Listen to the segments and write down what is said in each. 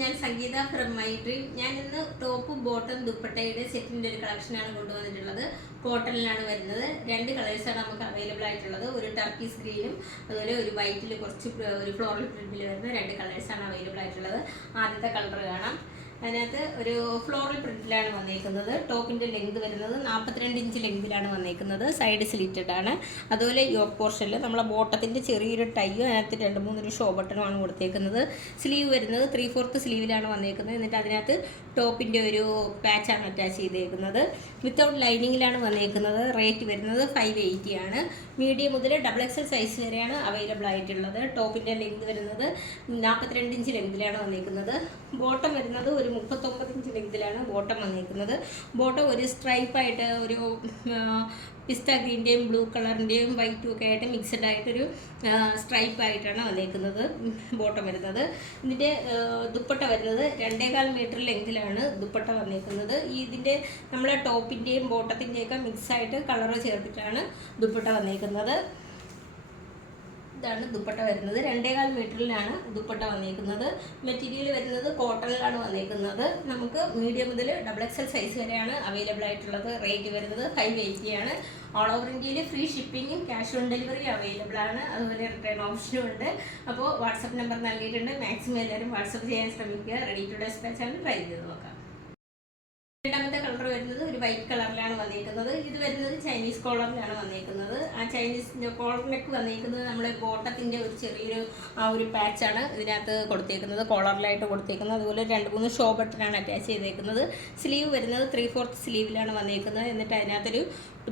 ഞാൻ സംഗീത from my dream ഞാൻ ഇന്ന് ടോപ്പും ബോട്ടം ദുപ്പട്ടയുടെ സെറ്റിന്റെ ഒരു കളക്ഷനാണ് കൊണ്ടുവന്നിട്ടുള്ളത്. കോട്ടണിലാണ് വരുന്നത്. രണ്ട് കളേഴ്സാണ് നമുക്ക് അവൈലബിൾ ആയിട്ടുള്ളത്. ഒരു ടർക്കീസ് ഗ്രീനും അതുപോലെ ഒരു വൈറ്റിൽ കുറച്ച് ഒരു ഫ്ലോറൽ പ്രിന്റിൽ വരുന്ന രണ്ട് കളേഴ്സാണ് അവൈലബിൾ ആയിട്ടുള്ളത്. ആദ്യത്തെ കളർ കാണാം. അതിനകത്ത് ഒരു ഫ്ലോറൽ പ്രിന്റിലാണ് വന്നേക്കുന്നത്. ടോപ്പിന്റെ ലെങ്ത് വരുന്നത് നാൽപ്പത്തിരണ്ട് ഇഞ്ച് ലെങ്തിലാണ് വന്നേക്കുന്നത്. സൈഡ് സ്ലിറ്റഡ് ആണ്. അതുപോലെ യോക്ക് പോർഷനിൽ നമ്മളെ ബോട്ടത്തിന്റെ ചെറിയൊരു ടൈയും അതിനകത്ത് രണ്ട് മൂന്നൊരു ഷോ ബട്ടണുമാണ് കൊടുത്തേക്കുന്നത്. സ്ലീവ് വരുന്നത് ത്രീ ഫോർത്ത് സ്ലീവിലാണ് വന്നേക്കുന്നത്. എന്നിട്ട് അതിനകത്ത് ടോപ്പിന്റെ ഒരു പാച്ചാണ് അറ്റാച്ച് ചെയ്തേക്കുന്നത്. വിത്തൗട്ട് ലൈനിങ്ങിലാണ് വന്നേക്കുന്നത്. റേറ്റ് വരുന്നത് ഫൈവ് എയ്റ്റി ആണ്. മീഡിയം മുതൽ ഡബിൾ എക്സൽ സൈസ് വരെയാണ് അവൈലബിൾ ആയിട്ടുള്ളത്. ടോപ്പിന്റെ ലെങ്ത് വരുന്നത് നാൽപ്പത്തിരണ്ട് ഇഞ്ച് ലെങ്തിലാണ് വന്നേക്കുന്നത്. ബോട്ടം വരുന്നത് ഒരു മുപ്പത്തൊമ്പത് ഇഞ്ച് ലെങ്തിലാണ് ബോട്ടം വന്നിരിക്കുന്നത്. ബോട്ടം ഒരു സ്ട്രൈപ്പായിട്ട് ഒരു പിസ്ത ഗ്രീന്റെയും ബ്ലൂ കളറിന്റെയും വൈറ്റും ഒക്കെ ആയിട്ട് മിക്സഡ് ആയിട്ടൊരു സ്ട്രൈപ്പ് ആയിട്ടാണ് വന്നിരിക്കുന്നത് ബോട്ടം വരുന്നത്. ഇതിന്റെ ദുപ്പട്ട വരുന്നത് രണ്ടേകാൽ മീറ്റർ ലെങ്തിലാണ് ദുപ്പട്ട വന്നിരിക്കുന്നത്. ഈ ഇതിന്റെ നമ്മളെ ടോപ്പിന്റെയും ബോട്ടത്തിന്റെയൊക്കെ മിക്സായിട്ട് കളറ് ചേർത്തിട്ടാണ് ദുപ്പട്ട വന്നേക്കുന്നത് ഇതാണ് ദുപ്പട്ട വരുന്നത്. രണ്ടേകാൽ മീറ്ററിലാണ് ദുപ്പട്ട വന്നിരിക്കുന്നത് മെറ്റീരിയൽ വരുന്നത് കോട്ടണിലാണ് വന്നിരിക്കുന്നത് നമുക്ക് മീഡിയം മുതൽ ഡബിൾ എക്സൽ സൈസ് വരെയാണ് അവൈലബിൾ ആയിട്ടുള്ളത്. റേറ്റ് വരുന്നത് ഫൈവ് എയ്റ്റി ആണ്. ഓൾ ഓവർ ഇന്ത്യയിൽ ഫ്രീ ഷിപ്പിങ്ങും ക്യാഷ് ഓൺ ഡെലിവറി അവൈലബിൾ ആണ്. അതുപോലെ റിട്ടേൺ ഓപ്ഷനും ഉണ്ട്. അപ്പോൾ വാട്സപ്പ് നമ്പർ നൽകിയിട്ടുണ്ട്. മാക്സിമം എല്ലാവരും വാട്സപ്പ് ചെയ്യാൻ ശ്രമിക്കുക. റെഡി ടു ഡെസ്പാച്ച് ആണ്. ട്രൈ ചെയ്ത് നോക്കാം. രണ്ടാമത്തെ കളർ വരുന്നത് വൈറ്റ് കളറിലാണ് വന്നിരിക്കുന്നത്. ഇത് വരുന്നത് ചൈനീസ് കോളറിലാണ് വന്നിരിക്കുന്നത്. ആ ചൈനീസ് കോളർ വന്നിരിക്കുന്നത് നമ്മുടെ ബോട്ടത്തിന്റെ ഒരു ചെറിയൊരു ആ ഒരു പാച്ചാണ് ഇതിനകത്ത് കൊടുത്തേക്കുന്നത് കോളറിലായിട്ട് കൊടുത്തേക്കുന്നത്. അതുപോലെ രണ്ട് മൂന്ന് ഷോ ബട്ടനാണ് അറ്റാച്ച് ചെയ്തേക്കുന്നത്. സ്ലീവ് വരുന്നത് ത്രീ ഫോർത്ത് സ്ലീവിലാണ് വന്നിരിക്കുന്നത്. എന്നിട്ട് അതിനകത്തൊരു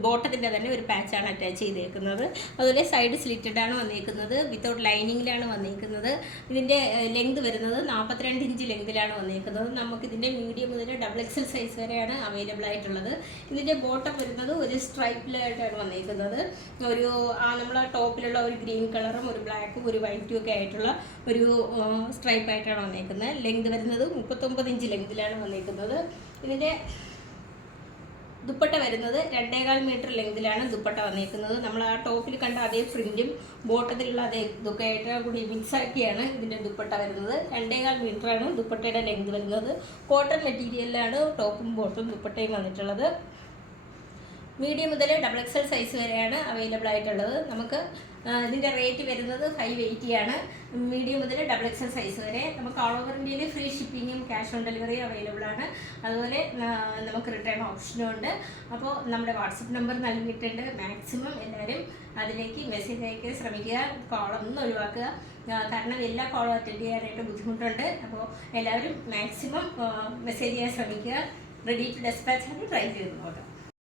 ബോട്ടത്തിന്റെ തന്നെ ഒരു പാച്ചാണ് അറ്റാച്ച് ചെയ്തേക്കുന്നത്. അതുപോലെ സൈഡ് സ്ലിറ്റഡ് ആണ് വന്നിരിക്കുന്നത്. വിത്തൗട്ട് ലൈനിങ്ങിലാണ് വന്നിരിക്കുന്നത്. ഇതിന്റെ ലെങ്ത് വരുന്നത് നാൽപ്പത്തിരണ്ട് ഇഞ്ച് ലെങ്തിലാണ് വന്നിരിക്കുന്നത്. നമുക്കിതിന്റെ മീഡിയം മുതൽ ഡബിൾ എക്സൽ സൈസ് വരെയാണ് അവൈലബിൾ ആയിട്ടുള്ളത്. ഇതിന്റെ ബോട്ടം വരുന്നത് ഒരു സ്ട്രൈപ്പിലായിട്ടാണ് വന്നിരിക്കുന്നത്. ഒരു ആ നമ്മളെ ടോപ്പിലുള്ള ഒരു ഗ്രീൻ കളറും ഒരു ബ്ലാക്കും ഒരു വൈറ്റും ഒക്കെ ആയിട്ടുള്ള ഒരു സ്ട്രൈപ്പായിട്ടാണ് വന്നിരിക്കുന്നത്. ലെങ്ത് വരുന്നത് മുപ്പത്തൊമ്പത് ഇഞ്ച് ലെങ്തിലാണ് വന്നിരിക്കുന്നത്. ഇതിന്റെ ദുപ്പട്ട വരുന്നത് രണ്ടേകാൽ മീറ്റർ ലെങ്തിലാണ് ദുപ്പട്ട വന്നിരിക്കുന്നത്. നമ്മൾ ആ ടോപ്പിൽ കണ്ട അതേ പ്രിന്റും ബോട്ടത്തിലുള്ള അതേ ഇതൊക്കെ ആയിട്ട് കൂടി മിക്സ് ആക്കിയാണ് ഇതിന്റെ ദുപ്പട്ട വരുന്നത്. രണ്ടേകാൽ മീറ്ററാണ് ദുപ്പട്ടയുടെ ലെങ്ത് വരുന്നത്. കോട്ടൺ മെറ്റീരിയലിലാണ് ടോപ്പും ബോട്ടും ദുപ്പട്ടയും വന്നിട്ടുള്ളത്. മീഡിയം മുതൽ ഡബിൾ എക്സൽ സൈസ് വരെയാണ് അവൈലബിൾ ആയിട്ടുള്ളത്. നമുക്ക് ഇതിന്റെ റേറ്റ് വരുന്നത് ഫൈവ് എയ്റ്റി ആണ്. മീഡിയം മുതൽ ഡബിൾ എക്സൽ സൈസ് വരെ. നമുക്ക് ഓൾ ഓവർ ഇന്ത്യയിൽ ഫ്രീ ഷിപ്പിങ്ങും ക്യാഷ് ഓൺ ഡെലിവറിയും അവൈലബിൾ ആണ്. അതുപോലെ നമുക്ക് റിട്ടേൺ ഓപ്ഷനും ഉണ്ട്. അപ്പോൾ നമ്മുടെ വാട്സപ്പ് നമ്പർ നൽകിയിട്ടുണ്ട്. മാക്സിമം എല്ലാവരും അതിലേക്ക് മെസ്സേജ് അയക്കാൻ ശ്രമിക്കുക. കോളൊന്നും ഒഴിവാക്കുക. കാരണം എല്ലാ കോളും അറ്റൻഡ് ചെയ്യാനായിട്ട് ബുദ്ധിമുട്ടുണ്ട്. അപ്പോൾ എല്ലാവരും മാക്സിമം മെസ്സേജ് ചെയ്യാൻ ശ്രമിക്കുക. റെഡി ടു ഡെസ്പാച്ച് ആണ് ട്രൈ ചെയ്ത് നോക്കാം